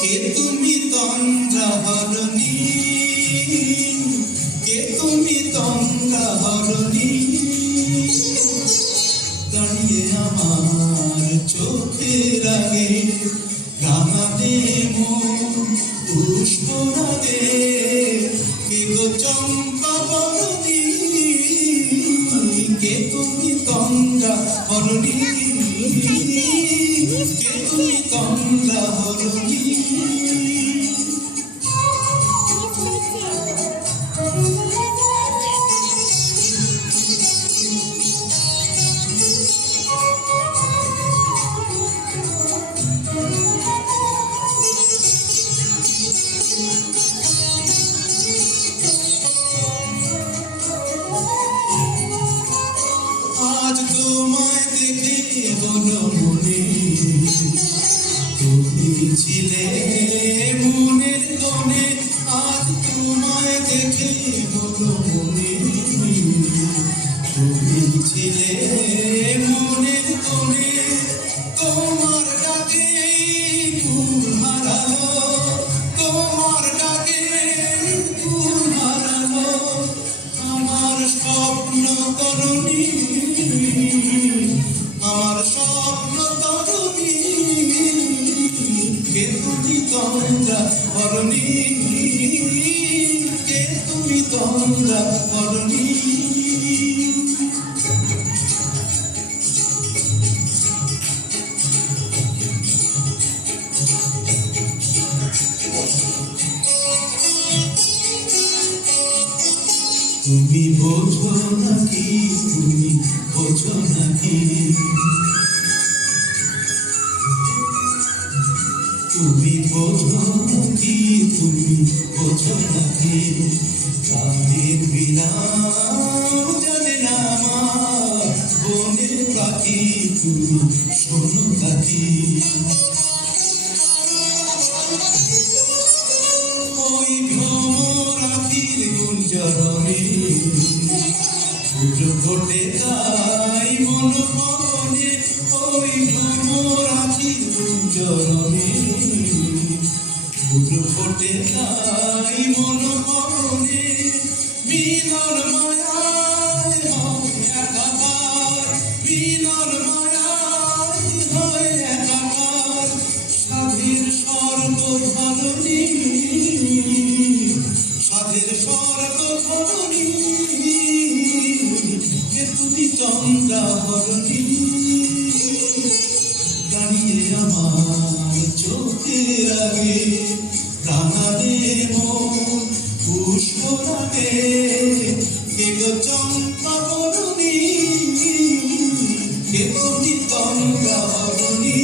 কে তুমি তন্দ্রাহরণী, কে তুমি তন্দ্রাহরণী, দাঁড়িয়ে আমার চোখের আগে রাঙাতে মন পুষ্পরাগে, কে গো চম্পা বরণী, কে তুমি তন্দ্রাহরণী, কে তুমি তন্দ্রাহরণী। আজ তোমায় দেখে বলো মনে, তুমি ছিলে মনের কোণে, আজ তোমায় দেখে বলো মনে, তুমি ছিলে মনের কোণে, তোমার ডাকে ফুল হারালো, তোমার ডাকে ফুল হারালো, আমার স্বপ্ন তরুণী, আমার স্বপ্ন তরুণী, কে তুমি তন্দ্রাহরণী, কে তুমি তন্দ্রাহরণী। তুমি বোঝো নাকি, তুমি বোঝো নাকি, তুমি বোঝো নাকি, তুমি বোঝো নাকি, প্রাণের বিনা জানে না আমার বনের পাখি, তুমি শোনো পাখি, ওই ভ্রমর আখির গুঞ্জরণে সূর্য ফোটে তাই মন ভবনে, ওই ভ্রমর আখির গুঞ্জরণে সূর্য ফোটে তাই মন ভবনে, মিলন মায়ায় হয় একাকার, মিলন মায়ায় হয় একাকার, সাধের স্বর্গ ধরণী, সাধের স্বর্গ ধরণী, কে তুমি তন্দ্রাহরণী, দাঁড়িয়ে আমার চোখের আগে রাঙালে মন পুষ্পরাগে, কে গো চম্পা বরণী, কে তুমি তন্দ্রাহরণী।